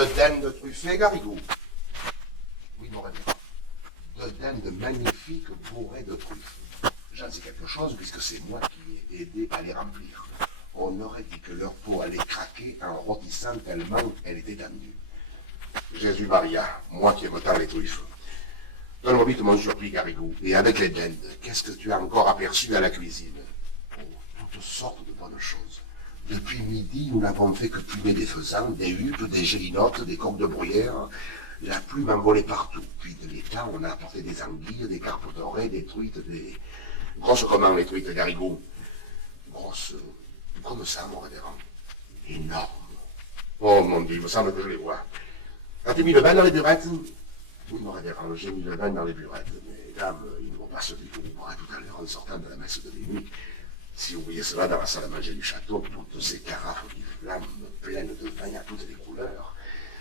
de dinde truffée, Garrigou. Oui, mon révérend. De dinde magnifique bourrée de truffes. J'en sais quelque chose puisque c'est moi qui ai aidé à les remplir. On aurait dit que leur peau allait craquer en rôtissant tellement elle était tendue. Jésus Maria, moi qui aime tant les truffes. Donne-moi vite mon surplis, Garrigou. Et avec les dindes, qu'est-ce que tu as encore aperçu à la cuisine? Oh, toutes sortes de bonnes choses. Depuis midi, nous n'avons fait que plumer des faisans, des huppes, des gélinottes, des coques de bruyère. La plume envolait partout. Puis de l'étang, on a apporté des anguilles, des carpes dorées, des truites, des... Grosses comment, les truites, Garrigou? Grosses, comme ça, mon révérend. Énormes. Oh, mon Dieu, il me semble que je les vois. As-tu mis le vin dans les burettes? Oui, mon révérend, j'ai mis le vin dans les burettes. Mais, dame, ils ne vont pas se dire qu'on boira tout à l'heure en sortant de la messe de minuit. Si vous voyez cela dans la salle à manger du château, toutes ces carafes qui flamment, pleines de vin à toutes les couleurs,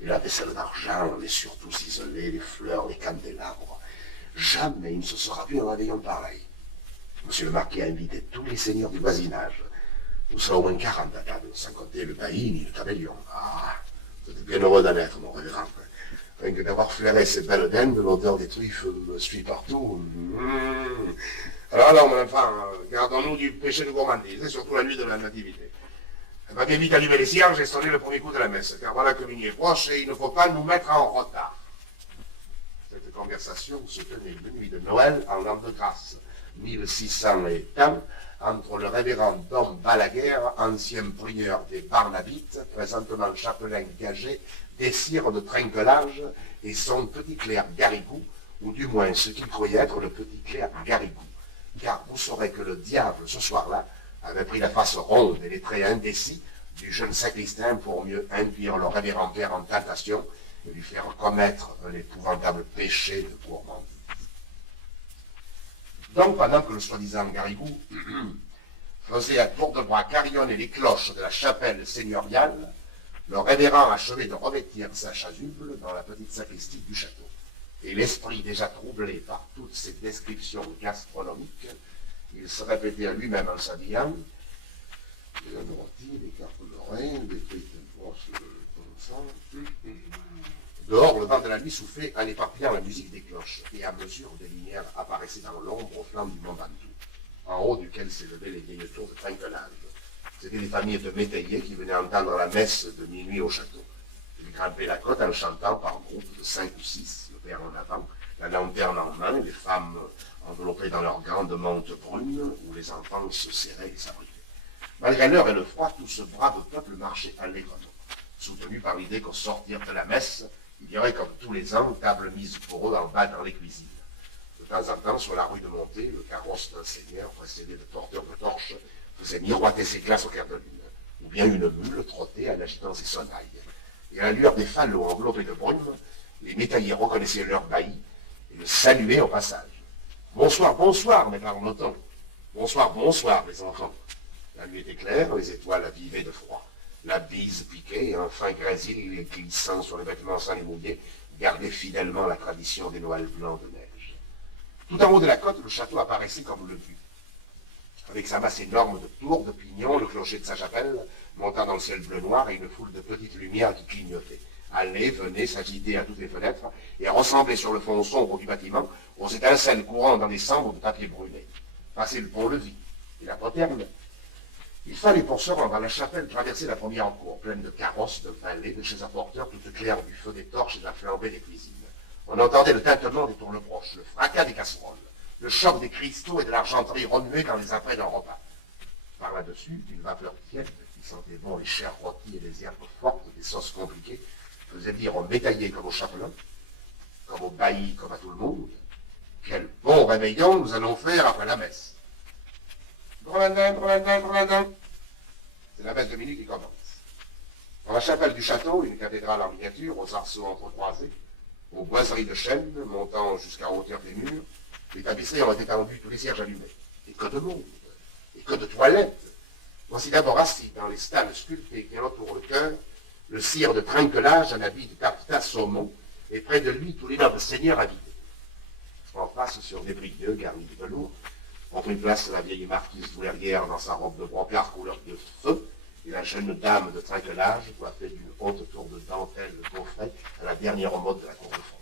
et la vaisselle d'argent, les surtout ciselés, les fleurs, les candélabres, jamais il ne se sera vu un réveillon pareil. Monsieur le marquis a invité tous les seigneurs du voisinage. Nous sommes au moins 40 à table, sans compter le bailli ni le tabellion. Ah, vous êtes bien heureux d'en être, mon révérend. Rien que d'avoir flairé ces belles dindes, l'odeur des truffes me suit partout. Alors, mon enfant, gardons-nous du péché de gourmandise, et surtout la nuit de la nativité. Elle va bien vite allumer les cierges et sonner le premier coup de la messe, car voilà que minuit est proche et il ne faut pas nous mettre en retard. Cette conversation se tenait de nuit de Noël en l'an de grâce, 1600 et tant, entre le révérend Dom Balaguer, ancien prieur des Barnabites, présentement chapelain gagé des cires de trinquelage, et son petit clerc Garrigou, ou du moins ce qu'il croyait être le petit clerc Garrigou. Car vous saurez que le diable, ce soir-là, avait pris la face ronde et les traits indécis du jeune sacristain pour mieux induire le révérend père en tentation et lui faire commettre un épouvantable péché de gourmandise. Donc, pendant que le soi-disant Garrigou faisait à tour de bras carillonner les cloches de la chapelle seigneuriale, le révérend achevait de revêtir sa chasuble dans la petite sacristie du château. Et l'esprit déjà troublé par toutes ces descriptions gastronomiques, il se répétait à lui-même en s'habillant des rôtis, des carpes dorées, des frites grosses comme ça. Dehors, le vent de la nuit soufflait en éparpillant la musique des cloches, et à mesure des lumières apparaissaient dans l'ombre au flanc du mont Ventoux, en haut duquel s'élevaient les vieilles tours de trinquelage. C'étaient des familles de métayers qui venaient entendre la messe de minuit au château. Ils grimpaient la côte en chantant par groupes de 5 ou 6, le père en avant, la lanterne en main, les femmes enveloppées dans leurs grandes mantes brunes, où les enfants se serraient et s'abritaient. Malgré l'heure et le froid, tout ce brave peuple marchait allègrement, soutenu par l'idée qu'au sortir de la messe, il y aurait comme tous les ans table mise pour eux en bas dans les cuisines. De temps en temps, sur la rue de Montée, le carrosse d'un seigneur précédé de porteurs de torches faisait miroiter ses glaces au clair de lune, ou bien une mule trottait en agitant ses sonnailles. Et à la lueur des falots enveloppés de brume, les métayers reconnaissaient leur bailli et le saluaient au passage. Bonsoir, bonsoir, mes marmottons. Bonsoir, bonsoir, mes enfants. La nuit était claire, les étoiles vivaient de froid. La bise piquait, et un fin grésil glissant sur les vêtements sans les mouiller, gardait fidèlement la tradition des Noëls blancs de neige. Tout en haut de la côte, le château apparaissait comme le but. Avec sa masse énorme de tours, de pignons, le clocher de sa chapelle, montant dans le ciel bleu noir et une foule de petites lumières qui clignotaient, allaient, venaient, s'agiter à toutes les fenêtres et ressemblaient sur le fond sombre du bâtiment aux étincelles courant dans des cendres de papier brûlé. Passer le pont-levis et la poterne, il fallait pour se rendre à la chapelle traverser la première cour, pleine de carrosses, de valets, de chaises à porteurs, toutes claires du feu des torches et de la flambée des cuisines. On entendait le tintement des tourne-broches, le fracas des casseroles, le choc des cristaux et de l'argenterie remuée dans les apprêts d'un repas. Par là-dessus, une vapeur tiède qui sentait bon les chairs rôties et les herbes fortes des sauces compliquées faisait dire aux métayers comme aux chapelains, comme aux baillis comme à tout le monde, quel bon réveillon nous allons faire après la messe. Grolandin, grolandin, grolandin. C'est la messe de minuit qui commence. Dans la chapelle du château, une cathédrale en miniature, aux arceaux entrecroisés, aux boiseries de chêne montant jusqu'à hauteur des murs, les tapisseries ont été tendues, tous les cierges allumés. Et que de monde, et que de toilettes. Voici d'abord assis dans les stalles sculptées qui entourent le chœur, le sire de trinquelage en habit de capita saumon, et près de lui tous les nobles seigneurs habités. En face, sur des briques garnis de velours, ont pris place la vieille marquise douairière dans sa robe de brocart couleur de feu, et la jeune dame de trinquelage, coiffée d'une haute tour de dentelle gaufrée à la dernière mode de la cour de France.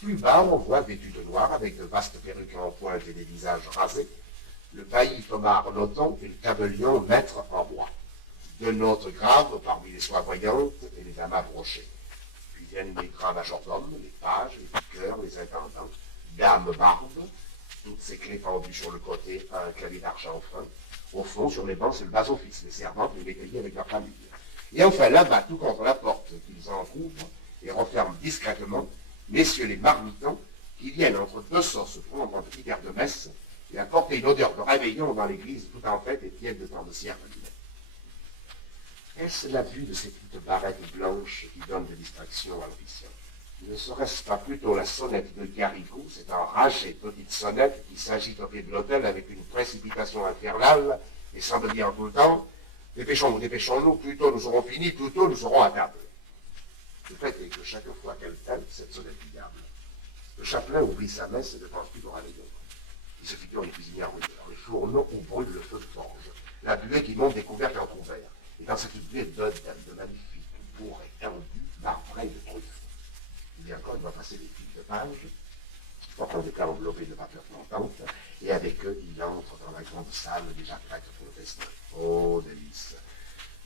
Plus bas, on voit, vêtus de noir, avec de vastes perruques en pointe et des visages rasés, le bailli Thomas Arnoton et le tabellion maître en bois. Deux notes graves parmi les soies voyantes et les dames brochées. Puis viennent les grands majordomes, les pages, les piqueurs, les intendants, dames barbes, toutes ces clés pendues sur le côté à un clavier d'argent fin. Au fond, sur les bancs, c'est le bas-office, les servantes, les métayers avec leur famille. Et enfin, là-bas, tout contre la porte qu'ils encouvrent et referment discrètement, messieurs les marmitons, qui viennent entre deux sauces prendre un petit verre de messe et apporter une odeur de réveillon dans l'église tout en fête et tiède de temps de cierge. Est-ce la vue de ces petites barrettes blanches qui donnent des distractions à l'officiant? Ne serait-ce pas plutôt la sonnette de Garrigou, cette enragée petite sonnette qui s'agite au pied de l'autel avec une précipitation infernale et semble dire tout le temps « Dépêchons-nous, dépêchons-nous, plus tôt nous aurons fini, plus tôt nous serons à table ». Le fait est que chaque fois qu'elle tente cette sonnette du diable, le chapelain oublie sa messe et ne pense plus au réveillon. Il se figure les cuisiniers en rouleur, les fourneaux où brûle le feu de forge, la buée qui monte des couvercles en trouvert, et dans cette buée d'œdème, de magnifique, bourrée, tendue, marbrée de truffes. Il y a encore, il va passer des fils de page, portant des plats enveloppés de vapeur montante, et avec eux, il entre dans la grande salle déjà prête pour le festin. Oh, délice!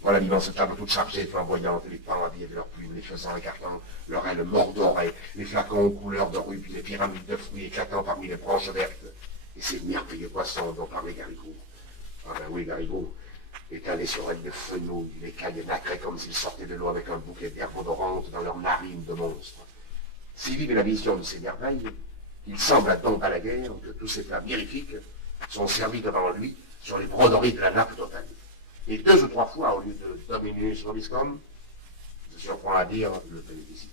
Voilà l'immense table toute chargée, flamboyante, les pans habillés de leurs plumes, les faisans écartant leur aile mordorée, les flacons aux couleurs de rubis, les pyramides de fruits éclatant parmi les branches vertes, et ces merveilleux poissons dont parlait Garrigou. Ah ben oui, Garrigou, étalés sur elle de fenouil, les cailles nacrées comme s'ils sortaient de l'eau avec un bouquet d'herbes odorantes dans leurs narines de monstres. Si vive la vision de ces merveilles, il semble à Don Balaguer que tous ces plats mirifiques sont servis devant lui sur les broderies de la nappe totale. Et 2 ou 3 fois, au lieu de Dominus Vobiscum, je surprends à dire le bénéfice.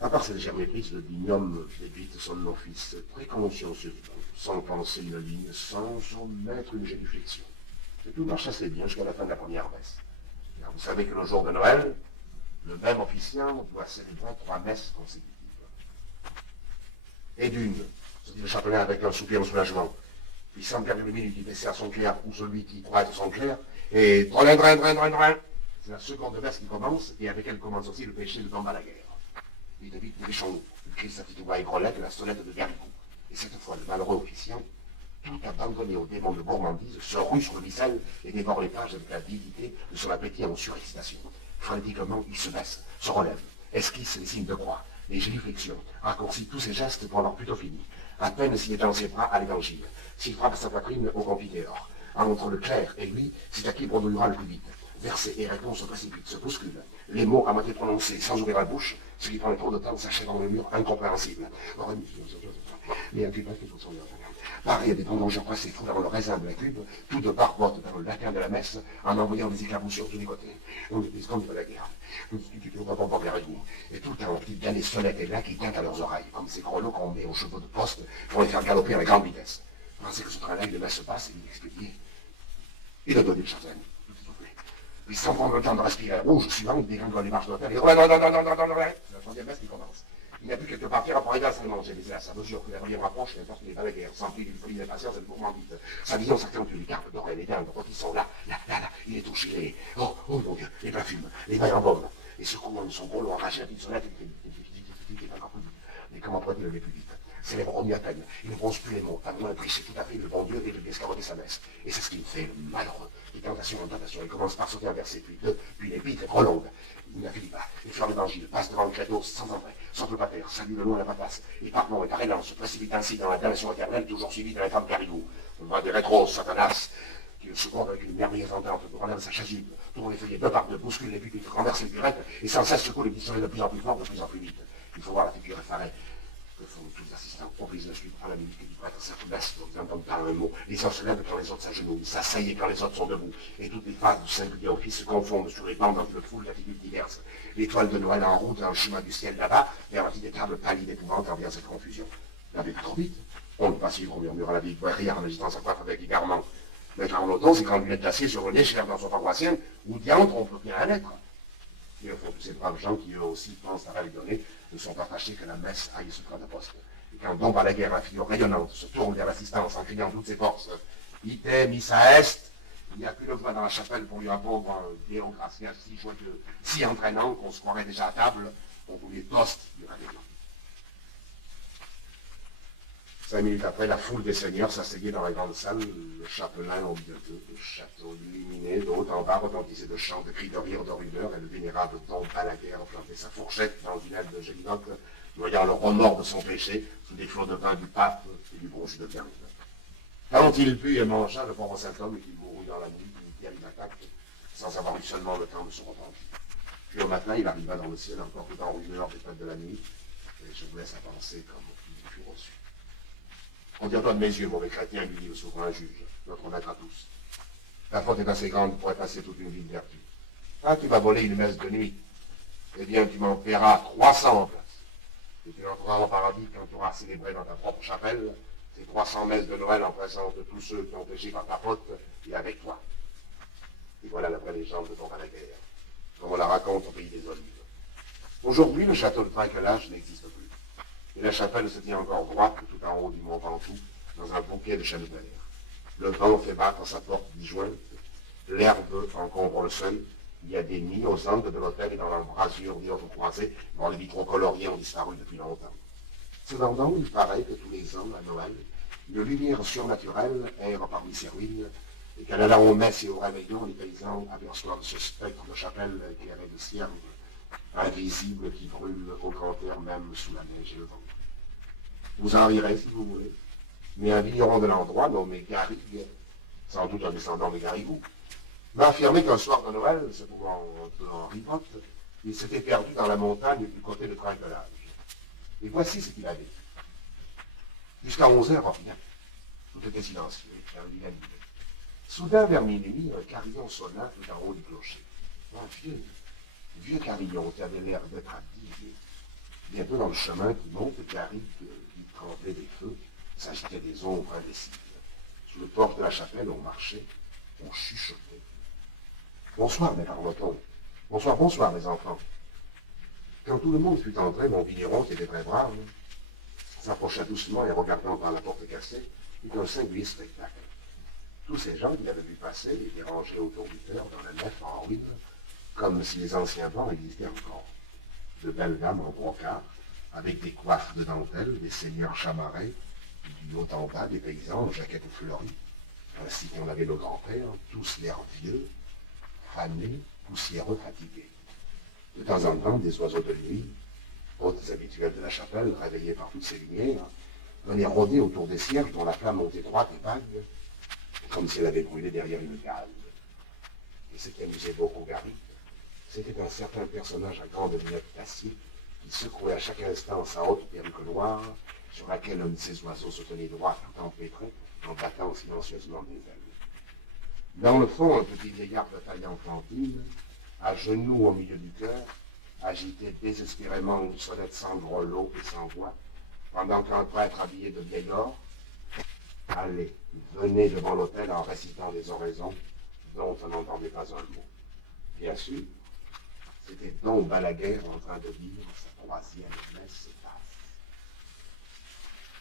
À part cette légère méprise, le digne homme débite son office très consciencieusement, sans penser une ligne, sans omettre une génuflexion. Et tout marche assez bien jusqu'à la fin de la première messe. Car vous savez que le jour de Noël, le même officiant doit célébrer 3 messes consécutives. Et d'une, se dit le chapelain avec un soupir de soulagement, puis sans perdre une minute, il baissait à son clerc ou celui qui croit être son clerc, et drolin, drin, drin, drin, drin. C'est la seconde messe qui commence, et avec elle commence aussi le péché de Don Balaguer. Vite, vite, dépêchons-nous. Le Christ sa petite voix aigrelette et la sonnette de Garrigou. Et cette fois, le malheureux officiant, tout abandonné au démon de gourmandise, se rue sur le missel et dévore les pages avec l'avidité de son appétit en surexcitation. Frénétiquement, il se baisse, se relève, esquisse les signes de croix, les génuflexions, raccourcit tous ses gestes pour avoir plutôt fini. À peine s'il est dans ses bras à l'évangile, s'il frappe sa poitrine au confiteor. Entre le clerc et lui, c'est à qui bredouillera le plus vite. Versets et réponses se précipitent, se bousculent. Les mots à moitié prononcés sans ouvrir la bouche, ce qui prend trop de temps s'achève dans le mur incompréhensible. Pareil à des vendangeurs pressés foulant le raisin de la cube, tout de barbotte dans le latin de la messe, en envoyant des éclaboussures de tous les côtés. On est des secondes de la guerre. Et tout le temps, on petite galets sonnettes et là qui tintent à leurs oreilles, comme ces grelots qu'on met aux chevaux de poste pour les faire galoper à la grande vitesse. Pensez que ce train-là, il messe passe et il expédié. Il a donné le châtelaine. Puis sans prendre le temps de respirer rouge, suivant, il dégringole les marches de l'hôtel et non, non, non, non, non, non, non, non, c'est la troisième messe qui commence. Il n'a plus qu'à partir pour arriver à saint manger, mais à sa mesure que la reliure rapproche, n'importe les Balaguer, s'emplit d'une folie d'impatience et de gourmandise. Sa vision s'accentue, les carpes dorées, les dindes, qui sont là, là, là, là, il est touché, les... Oh, oh mon Dieu, les parfums, les mailles en baume, et secouant de son gros enragé la petite sonnette, il est encore plus vite. Mais comment pourrait-il aller plus vite? Célèbre à peine, il ne bronze plus les mots, tellement tricher tout à fait le bon Dieu et de lui escaroter sa messe. Et c'est ce qu'il fait, le malheureux. De tentation en tentation, il commence par sauter un verset, puis 2, puis les pites prolongues. Il n'a fini pas. Il fleur l'évangile, passe devant le créneau sans entrée, sans le pater, salue le nom à la papasse, et par nom et par élan se précipite ainsi dans la damnation éternelle, toujours suivie de la femme Garrigou. On voit des rétros, Satanas, qui le seconde avec une merveilleuse entente, relève sa chasuble, tourne les feuillets 2 par 2, bouscule les pupitres, renverse les burettes, et sans cesse secoue les pistolets de plus en plus fort, de plus en plus vite. Il faut voir la figure effarée. Que font tous les assistants, complices de suite par la musique du prêtre, ça baisse, donc ils n'entendent pas un mot. Les uns se lèvent quand les autres s'agenouillent, s'asseyent quand les autres sont debout. Et toutes les phases du singulier office se confondent sur les bancs dans une foule d'attitudes diverses. L'étoile de Noël en route dans le chemin du ciel là-bas, vers la petite table pâlie d'épouvante envers cette confusion. La vie va trop vite. On ne peut pas suivre, murmura la vieille boirière en agitant sa coiffe avec égarement. Maître Arnaudon, ses grandes lunettes d'acier sur le nez, cher dans son paroissien, où diantre on peut bien un être. Et au fond, tous ces braves gens qui eux aussi pensent à la donner ne sont pas fâchés que la messe aille se prendre à poste. Et quand Don Balaguer, la figure rayonnante, se tourne vers l'assistance en criant toutes ses forces, Ite missa est, Il n'y a qu'une voix dans la chapelle pour lui répondre un Deo Gracias si joyeux, si entraînant qu'on se croirait déjà à table pour tous les toasts du réveillon. 5 minutes après, la foule des seigneurs s'asseyait dans la grande salle, le chapelain au milieu d'eux, le château illuminé, d'autres en bas retentissaient de chants, de cris de rire, de rumeurs, et le vénérable Don Balaguer plantait sa fourchette dans une aile de gelinotte, noyant le remords de son péché sous des flots de vin du pape et du bon jus de viande. Quand il put et mangea, le pauvre saint homme qui mourut dans la nuit d'une terrible attaque, sans avoir eu seulement le temps de se repentir. Puis au matin, il arriva dans le ciel encore tout en rumeur des fêtes de la nuit, et je vous laisse à penser comme il fut reçu. Retire-toi de mes yeux, mauvais chrétien, lui dit le souverain juge, notre maître à tous. La faute est assez grande pour effacer toute une vie de vertu. Quand tu vas voler une messe de nuit, eh bien tu m'en paieras 300 en place. Et tu entreras au paradis quand tu auras célébré dans ta propre chapelle ces 300 messes de Noël en présence de tous ceux qui ont péché par ta faute et avec toi. Et voilà la vraie légende de Don Balaguer, comme on la raconte au pays des Olives. Aujourd'hui, le château de Trinquelage n'existe plus. Et la chapelle se tient encore droite tout en haut du mont Ventoux, dans un bouquet de chênes verts. Le vent fait battre sa porte disjointe, l'herbe encombre le sol, il y a des nids aux angles de l'hôtel et dans l'embrasure des autres croisées, dont les vitraux coloriés ont disparu depuis longtemps. Cependant, il paraît que tous les ans, à Noël, une lumière surnaturelle erre parmi ces ruines, et qu'en allant aux messes et aux réveillons, les paysans aperçoivent ce spectre de chapelle éclairé de cierges, invisible qui brûle au grand air même sous la neige et le vent. Vous en rirez si vous voulez, mais un vigneron de l'endroit, nommé Garrigue, sans doute un descendant de Garrigou, m'a affirmé qu'un soir de Noël, se trouvant un peu en ripote, il s'était perdu dans la montagne du côté de Trinquelage. Et voici ce qu'il avait dit. Jusqu'à 11 heures, rien. Tout était silencieux, unanimé. Soudain, vers minuit, un carillon sonna tout en haut du clocher. Un vieux carillon qui avait l'air d'être habillé. Bientôt dans le chemin qui monte, Garrigue, qui tremblait des feux, s'agitait des ombres indécibles. Sous le porche de la chapelle, on marchait, on chuchotait. Bonsoir, mes parlotons. Bonsoir, bonsoir, mes enfants. Quand tout le monde fut entré, mon vigneron, qui était très brave, s'approcha doucement et regardant par la porte cassée, eut un singulier spectacle. Tous ces gens qui avaient vu passer étaient rangés autour du père dans la nef en ruine, comme si les anciens bancs existaient encore. De belles dames en brocart, avec des coiffes de dentelle, des seigneurs chamarrés, du haut en bas, des paysans en jaquettes fleuries, ainsi qu'on avait nos grands-pères, tous l'air vieux, fanés, poussiéreux, fatigués. De temps en temps, des oiseaux de nuit, hôtes habituels de la chapelle, réveillés par toutes ces lumières, venaient rôder autour des cierges dont la flamme montait droite et vague, comme si elle avait brûlé derrière une cale. Et ce qui amusait beaucoup Garrigue, c'était un certain personnage à grande lunettes d'acier qui secouait à chaque instant sa haute perruque noire, sur laquelle un de ces oiseaux se tenait droit tout empêtré, en battant silencieusement des ailes. Dans le fond, un petit vieillard de taille enfantine, à genoux au milieu du chœur, agitait désespérément une sonnette sans grelot et sans voix, pendant qu'un prêtre habillé de vieil or allait, venait devant l'autel en récitant des oraisons dont on n'entendait pas un mot. Bien sûr, c'était Don Balaguer en train de dire sa troisième messe basse.